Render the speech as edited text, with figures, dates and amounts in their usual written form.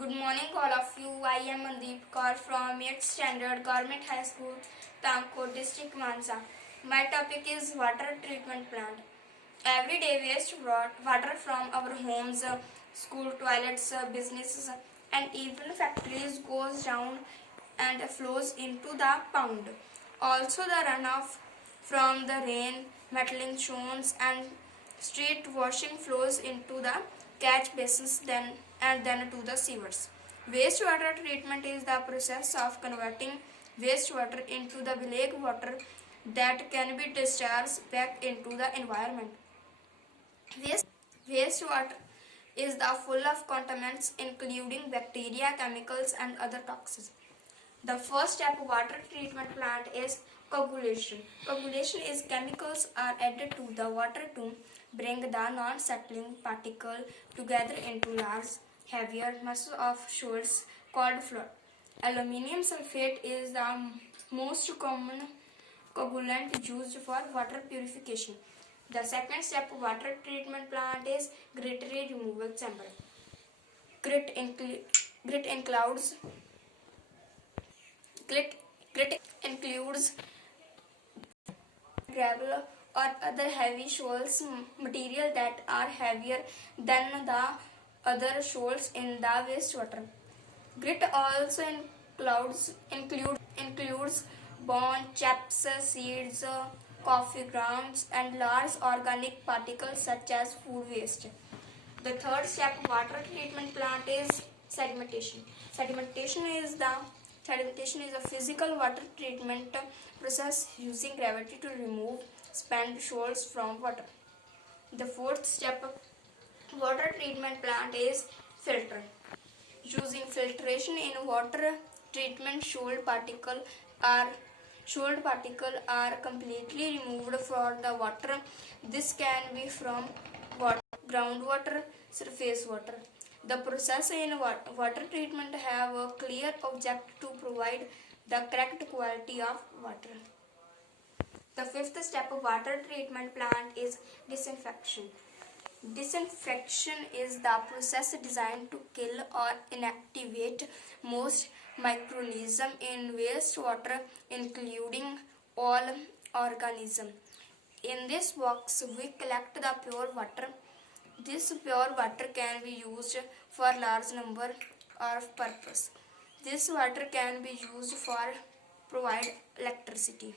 Good morning, all of you. I am Mandeep Kaur from 8th Standard Government High School, Tamkot District, Mansa. My topic is water treatment plant. Every day, waste water from our homes, school toilets, businesses, and even factories goes down and flows into the pond. Also, the runoff from the rain, metalling stones, and street washing flows into the catch basins then to the sewers. Wastewater treatment is the process of converting wastewater into the lake water that can be discharged back into the environment. Wastewater is the full of contaminants including bacteria, chemicals, and other toxins. The first step of water treatment plant is coagulation. Coagulation is chemicals are added to the water to bring the non-settling particle together into large, heavier mass of salts called fluid. Aluminium sulfate is the most common coagulant used for water purification. The second step of water treatment plant is grit removal chamber. Grit includes gravel or other heavy soils material that are heavier than the other soils in the wastewater. Grit also includes bone, chips, seeds, coffee grounds, and large organic particles such as food waste. The third step of water treatment plant is sedimentation. Sedimentation is a physical water treatment process using gravity to remove spent salts from water. The fourth step of water treatment plant is filter. Using filtration in water treatment, sold particles are completely removed from the water. This can be from groundwater, surface water. The process in water treatment have a clear object to provide the correct quality of water. The fifth step of water treatment plant is disinfection. Disinfection is the process designed to kill or inactivate most microorganisms in wastewater, including all organisms. In this box, we collect the pure water. This pure water can be used for large number of purposes. This water can be used for provide electricity.